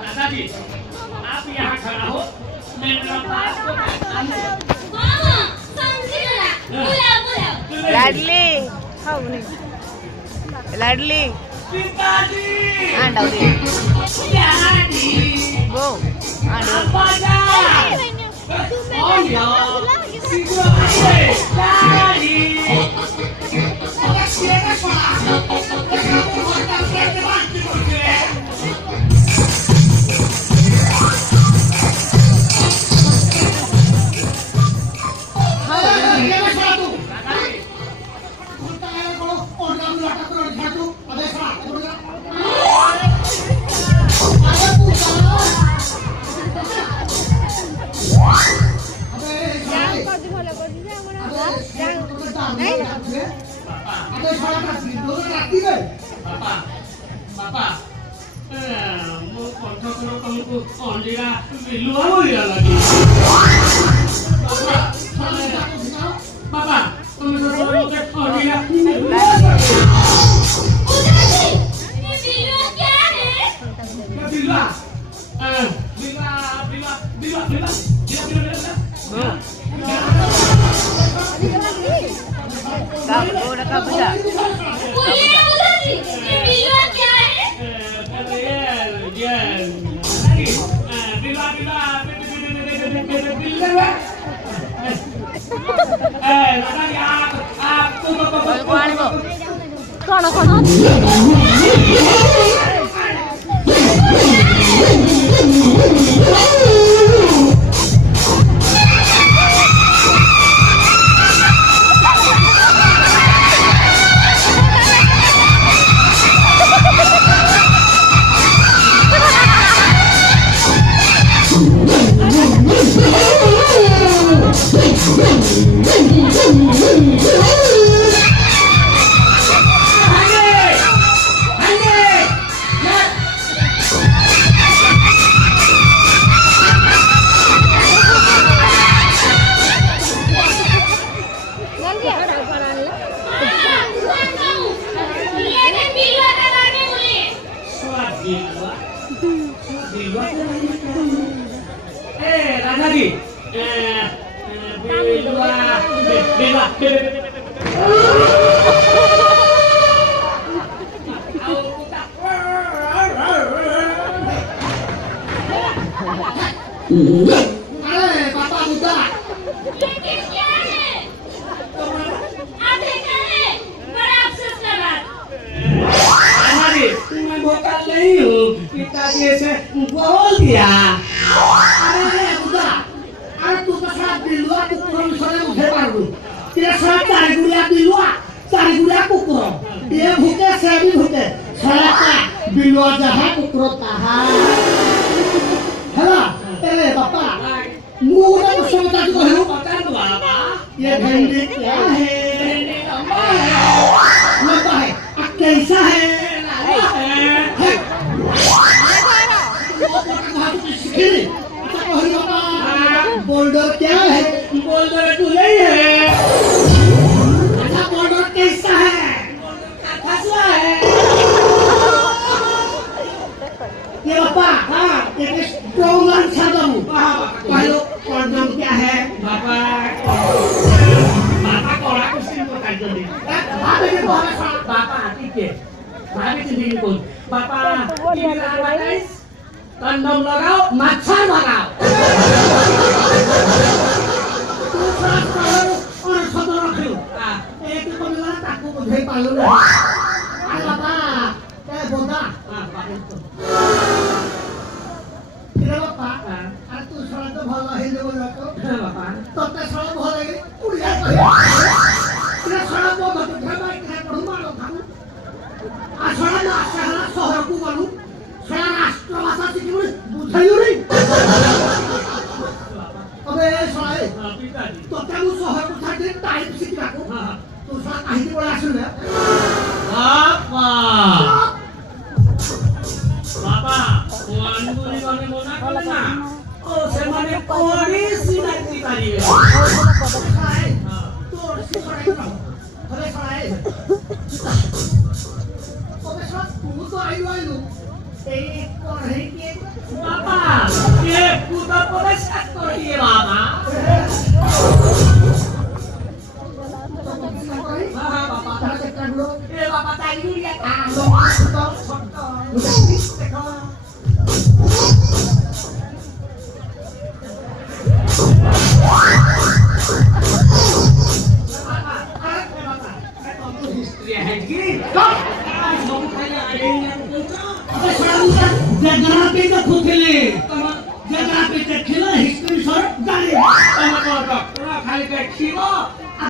दादाजी आप यहाँ खड़ा हो मेरा पास लाडली लाडली पिताजी आंडवरी गो बोल्डर क्या है? बोल्डर तो नहीं है। अच्छा बोल्डर कैसा है? फसला है। ये बापा हाँ एक स्ट्रॉन्ग साधन पहलो और नाम क्या है? बापा बापा को और कुछ नहीं पता जल्दी। बापा के बापा ठीक है। बापा की जिंदगी कौन? बापा ये बताइए कंडम लगाओ मच्छर भगाओ दूसरा करो और सदर रखो एक को मिला ताकू बुझे पालो ना आ बाबा क्या बोलता फिर बाबा आ तू साला तो भला है जो रखो बाबा तो ते साला भला है उड़िया फिर साला को मत उठा के पढ़ू मारो खाऊ आ साला ना साला शहर को मारू साला राष्ट्र भाषा सिखिनु बुझाइयो रे अबे साले तो तेनु शहर को छाड़े टाइप सिखिराको तो साला काहिनी बडा आछन बापा बापा वानगुरी गने मना कले ना ओ से माने कोडी सिनाती पारिबे तोर सिखराइ अबे साले তবে সব তুই তো আইলু এই কড়াই কে বাবা ये पूरा पूरा शक कर दिए बाबा हाँ बाबा তারা চেষ্টা করলো ये बाबा ताली लिया था हिस्ट्री है कि कब सब खाया आएंगे जगरापी देखो खेले जगरापी देखिला हिस्ट्री सर जाने खाली